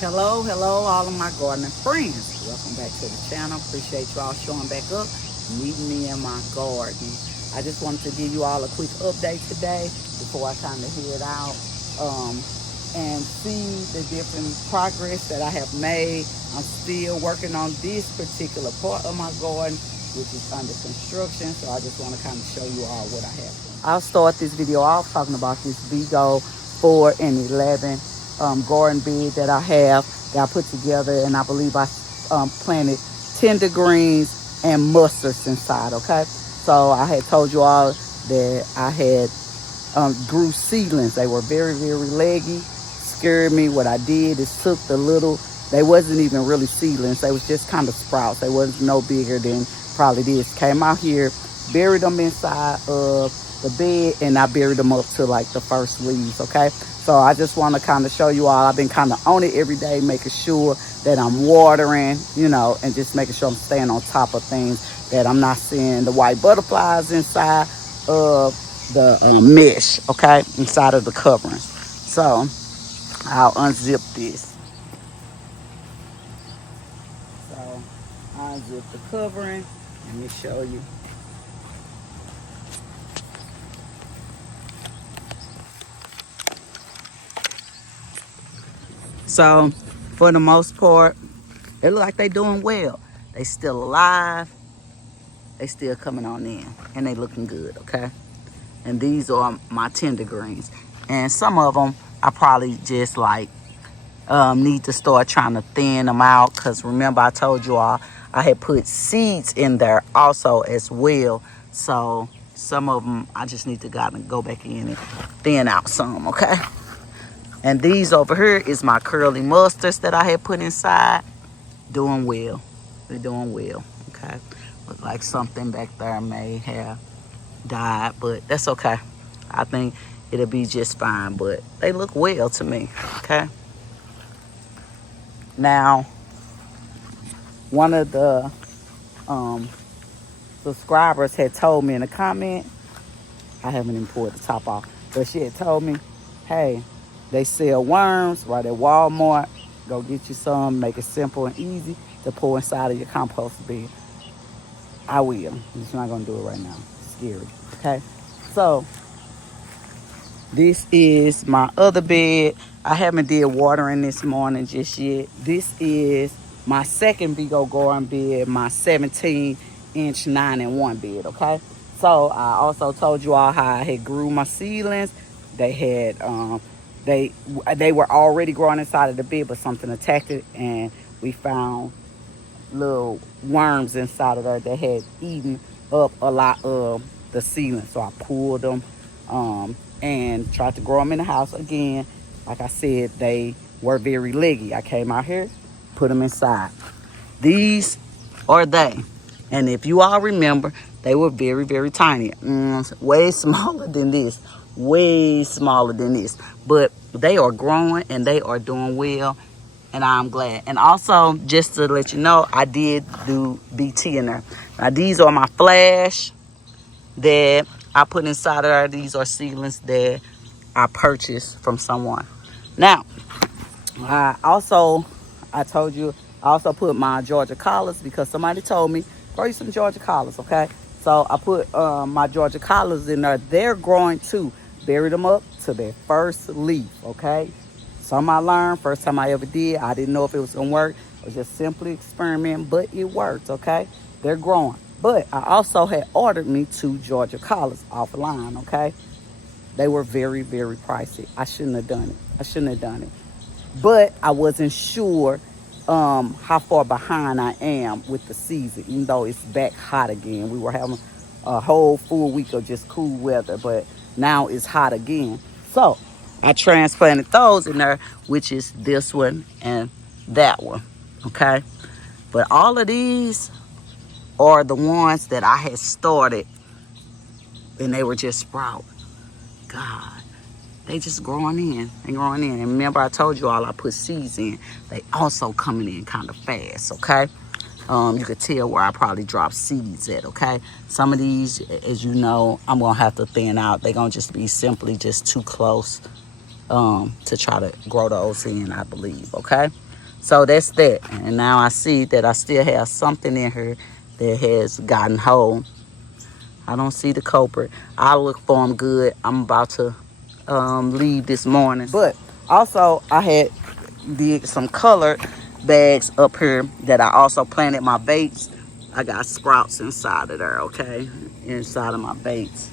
Hello, hello, all of my gardening friends. Welcome back to the channel. Appreciate you all showing back up, meeting me in my garden. I just wanted to give you all a quick update today before I kind of head out and see the different progress that I have made. I'm still working on this particular part of my garden, which is under construction. So I just want to kind of show you all what I have. I'll start this video off talking about this Vego 4 and 11 garden bed that I have that I put together, and I believe I planted tender greens and mustards inside. Okay, so I had told you all that I had grew seedlings. They were very, very leggy. Scared me. What I did is took the little. They wasn't even really seedlings. They was just kind of sprouts. They wasn't no bigger than probably this. Came out here, buried them inside of the bed, and I buried them up to like the first leaves. Okay, so I just want to kind of show you all. I've been kind of on it every day, making sure that I'm watering, and just making sure I'm staying on top of things, that I'm not seeing the white butterflies inside of the mesh, okay, inside of the coverings. So I'll unzip this. So I unzip the covering. Let me show you. So for the most part, it look like they doing well. They still alive. They still coming on in, and they looking good, okay? And these are my tender greens. And some of them I probably just like need to start trying to thin them out, because remember I told you all I had put seeds in there also as well. So some of them I just need to go back in and thin out some, okay? And these over here is my curly mustards that I had put inside. Doing well. They're doing well, okay? Look like something back there may have died, but that's okay. I think it'll be just fine, but they look well to me, okay? Now, one of the subscribers had told me in a comment, I haven't even pulled the top off, but she had told me, hey, they sell worms right at Walmart. Go get you some, make it simple and easy to pour inside of your compost bin. I will. I'm just not gonna do it right now. It's scary. Okay. So this is my other bed. I haven't did watering this morning just yet. This is my second Vego garden bed, my 17-inch 9-in-1 bed, okay? So I also told you all how I had grew my seedlings. They had they were already growing inside of the bed, but something attacked it, and we found little worms inside of there that had eaten up a lot of the seedlings. So I pulled them and tried to grow them in the house again. Like I said, they were very leggy. I came out here, put them inside. These are they. And if you all remember, they were very, very tiny. Way smaller than this. Way smaller than this. But they are growing and they are doing well. And I'm glad. And also, just to let you know, I did do BT in there. Now, these are my flash that I put inside of there. These are seedlings that I purchased from someone. Now, I told you, I also put my Georgia collards, because somebody told me, grow you some Georgia collards, okay? So I put my Georgia collards in there. They're growing too. Buried them up to their first leaf, okay? Some I learned, first time I ever did. I didn't know if it was gonna work. I was just simply experimenting, but it worked, okay? They're growing. But I also had ordered me 2 Georgia collards offline, okay? They were very, very pricey. I shouldn't have done it. But I wasn't sure how far behind I am with the season, even though it's back hot again. We were having a whole full week of just cool weather, but now it's hot again. So I transplanted those in there, which is this one and that one, okay? But all of these are the ones that I had started, and they were just sprout. God, they just growing in and growing in. And remember I told you all I put seeds in. They also coming in kind of fast, okay? You could tell where I probably dropped seeds at, okay? Some of these, as you know, I'm gonna have to thin out. They're gonna just be simply just too close to try to grow those in, I believe, okay? So that's that. And now I see that I still have something in here that has gotten whole. I don't see the culprit. I'll look for them good. I'm about to leave this morning. But also, I had did some colored bags up here that I also planted my baits. I got sprouts inside of there, okay? Inside of my baits.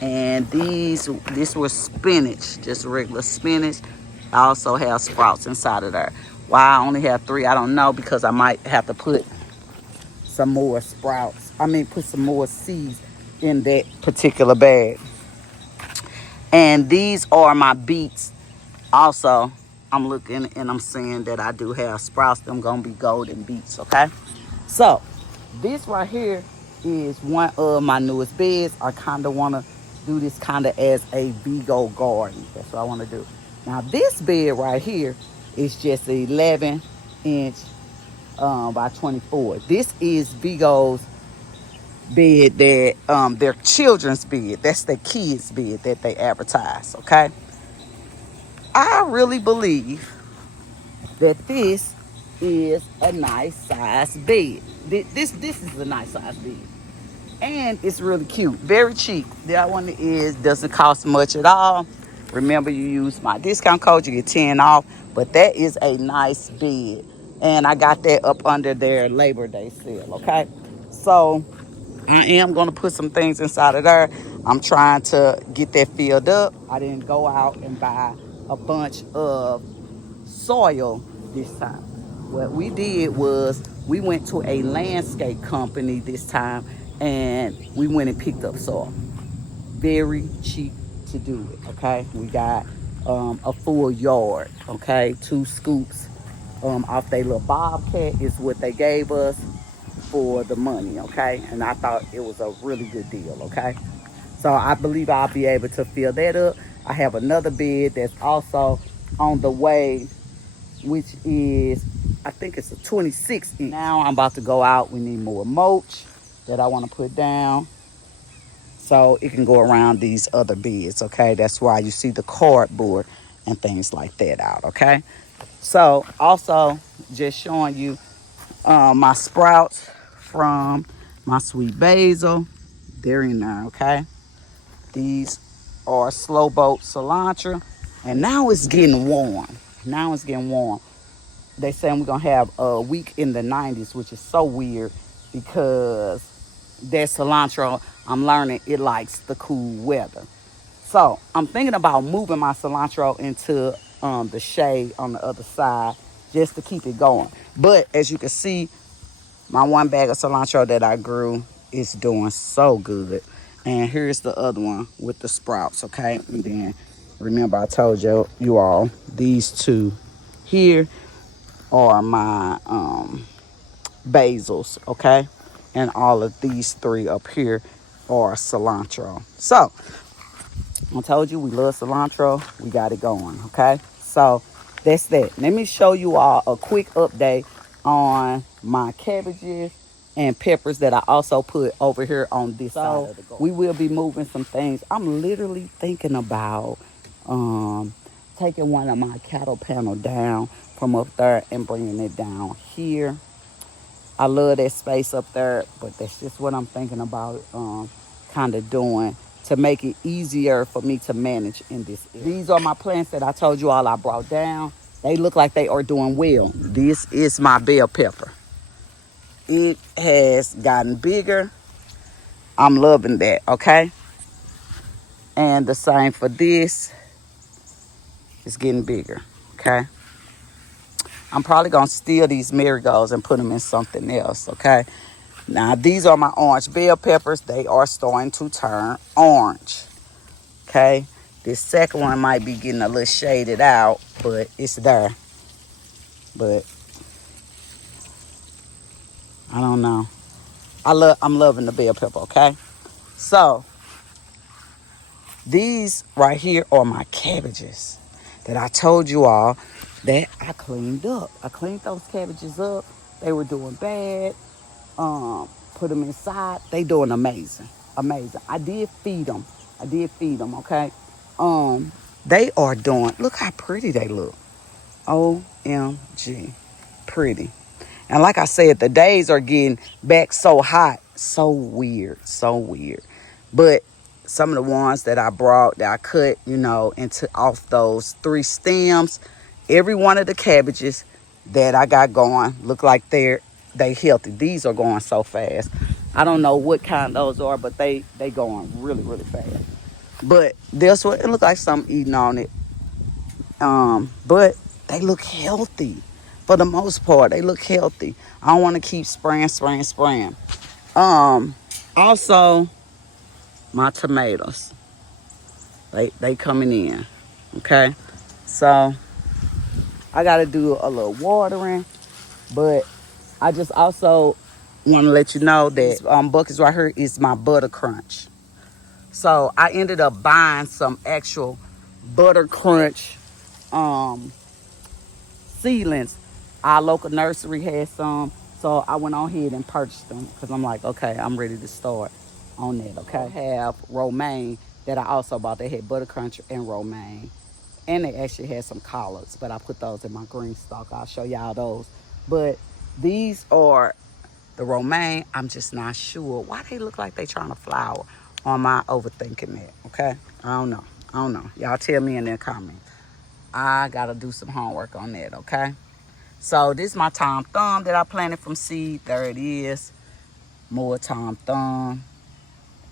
And this was spinach, just regular spinach. I also have sprouts inside of there. Why I only have 3, I don't know, because I might have to put some more sprouts. I mean, put some more seeds in that particular bag. And these are my beets. Also, I'm looking and I'm seeing that I do have sprouts. Them gonna be golden beets, okay? So, this right here is one of my newest beds. I kind of want to do this kind of as a Vego garden. That's what I want to do. Now, this bed right here is just 11 inch by 24. This is Vego's bed that their children's bed. That's their kids' bed that they advertise, okay? I really believe that this is a nice size bed. This is a nice size bed. And it's really cute. Very cheap. That one doesn't cost much at all. Remember, you use my discount code, you get 10 off. But that is a nice bed. And I got that up under their Labor Day sale, okay? So I am going to put some things inside of there. I'm trying to get that filled up. I didn't go out and buy a bunch of soil this time. What we did was we went to a landscape company this time and we went and picked up soil. Very cheap to do it, okay? We got a full yard, okay? 2 scoops off their little bobcat is what they gave us for the money, okay? And I thought it was a really good deal, okay? So I believe I'll be able to fill that up. I have another bed that's also on the way, which is, I think it's a 26 inch. Now I'm about to go out. We need more mulch that I want to put down so it can go around these other beds, okay? That's why you see the cardboard and things like that out, okay? So also just showing you my sprouts from my sweet basil. They're in there, okay? These are slow boat cilantro. And now it's getting warm. Now it's getting warm. They saying we're gonna have a week in the 90s, which is so weird because that cilantro, I'm learning it likes the cool weather. So I'm thinking about moving my cilantro into the shade on the other side just to keep it going. But as you can see, my 1 bag of cilantro that I grew is doing so good. And here's the other one with the sprouts, okay? And then remember I told you all these 2 here are my basils, okay? And all of these 3 up here are cilantro. So I told you we love cilantro. We got it going, okay? So that's that. Let me show you all a quick update on my cabbages and peppers that I also put over here on this side of the garden. We will be moving some things. I'm literally thinking about taking one of my cattle panel down from up there and bringing it down here. I love that space up there, but that's just what I'm thinking about kind of doing to make it easier for me to manage in this area. These are my plants that I told you all I brought down. They look like they are doing well. This is my bell pepper. It has gotten bigger. I'm loving that, okay? And the same for this. It's getting bigger, okay? I'm probably going to steal these marigolds and put them in something else, okay? Now, these are my orange bell peppers. They are starting to turn orange, okay? This second one might be getting a little shaded out, but it's there. But I don't know. I'm loving the bell pepper, okay? So, these right here are my cabbages that I told you all that I cleaned up. I cleaned those cabbages up. They were doing bad. Put them inside. They doing amazing. Amazing. I did feed them. Okay? They are doing, look how pretty they look. OMG. pretty. And like I said, the days are getting back so hot. So weird. So weird. But some of the ones that I brought that I cut, you know, and took off those 3 stems, every one of the cabbages that I got going look like they healthy. These are going so fast. I don't know what kind those are, but they going really, really fast. But this one, it look like something eating on it. But they look healthy. For the most part, they look healthy. I don't want to keep spraying. Also, my tomatoes. They coming in. Okay. So I gotta do a little watering, but I just also want to let you know that buckets right here is my butter crunch. So I ended up buying some actual butter crunch um seedlings. Our local nursery had some, so I went on ahead and purchased them because I'm like, okay, I'm ready to start on that. Okay, I have romaine that I also bought. They had buttercrunch and romaine, and they actually had some collards, but I put those in my GreenStalk. I'll show y'all those. But these are the romaine. I'm just not sure why they look like they trying to flower. On my overthinking that? Okay, I don't know. Y'all tell me in the comments. I gotta do some homework on that, okay? So this is my Tom Thumb that I planted from seed. There it is. More Tom Thumb.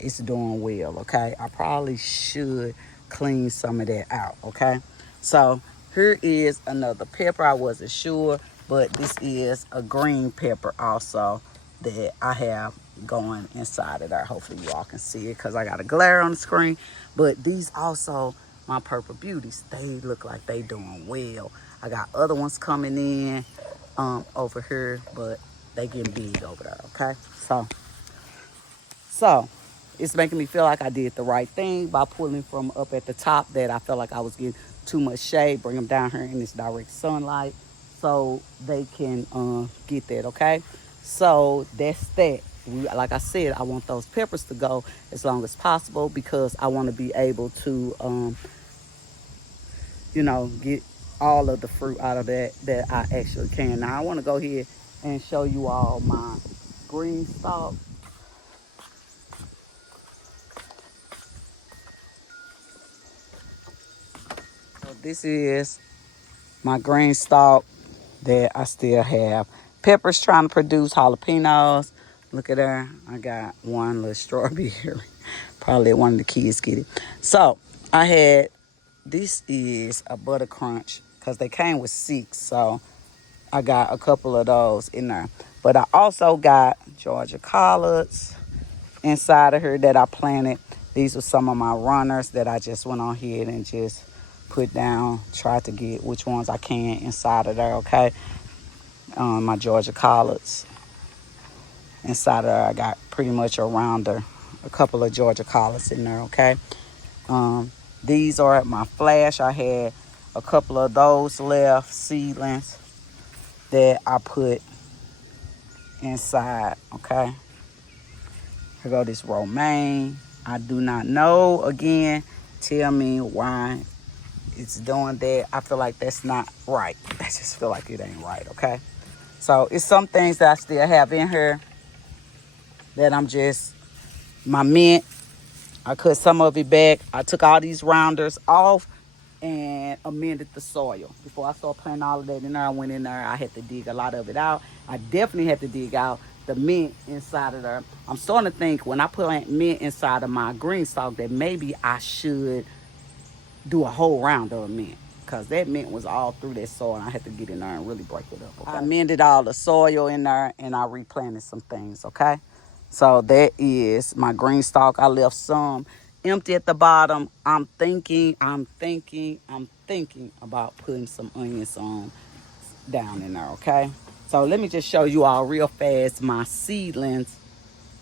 It's doing well, okay? I probably should clean some of that out, okay? So here is another pepper. I wasn't sure, but this is a green pepper also that I have going inside of there. Hopefully you all can see it because I got a glare on the screen. But these also, my purple beauties, they look like they doing well. I got other ones coming in over here, but they getting big over there, okay? So it's making me feel like I did the right thing by pulling from up at the top that I felt like I was getting too much shade. Bring them down here in this direct sunlight so they can get that, okay? So that's that. Like I said, I want those peppers to go as long as possible because I want to be able to, you know, get all of the fruit out of that I actually can. Now I want to go here and show you all my GreenStalk. So this is my GreenStalk that I still have. Peppers trying to produce jalapenos. Look at there. I got one little strawberry. Probably one of the kids get it. So I had, this is a butter crunch because they came with 6. So I got a couple of those in there. But I also got Georgia collards inside of her that I planted. These were some of my runners that I just went on ahead and just put down, try to get which ones I can inside of there, okay? My Georgia collards. Inside of there, I got pretty much around a couple of Georgia collards in there, okay? These are my flash. I had a couple of those left, seedlings, that I put inside, okay? Here go this romaine. I do not know, again, tell me why it's doing that. I feel like that's not right. I just feel like it ain't right, okay? So it's some things that I still have in here that I'm just, my mint, I cut some of it back. I took all these rounders off and amended the soil. Before I started planting all of that in there, I went in there. I had to dig a lot of it out. I definitely had to dig out the mint inside of there. I'm starting to think when I put mint inside of my GreenStalk that maybe I should do a whole round of mint because that mint was all through that soil and I had to get in there and really break it up, okay? I amended all the soil in there and I replanted some things, okay? So that is my GreenStalk. I left some empty at the bottom. I'm thinking about putting some onions on down in there, okay? So let me just show you all real fast my seedlings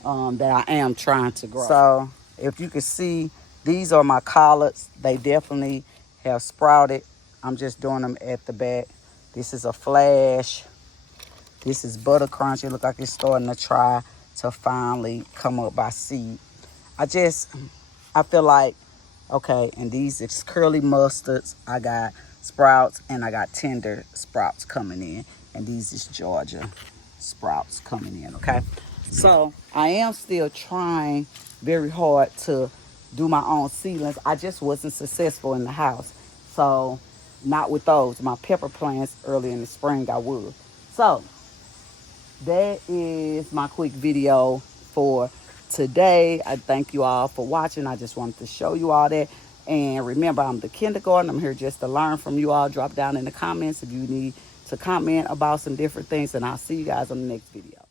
that I am trying to grow. So if you can see, these are my collards. They definitely have sprouted. I'm just doing them at the back. This is a flash. This is butter crunch. It looks like it's starting to try to finally come up by seed. I feel like, okay, and these is curly mustards. I got sprouts and I got tender sprouts coming in. And these is Georgia sprouts coming in, okay? So I am still trying very hard to do my own seedlings. I just wasn't successful in the house. So not with those. My pepper plants early in the spring I would. So that is my quick video for today. I thank you all for watching. I just wanted to show you all that. And remember, I'm the kindergarten. I'm here just to learn from you all. Drop down in the comments if you need to comment about some different things. And I'll see you guys on the next video.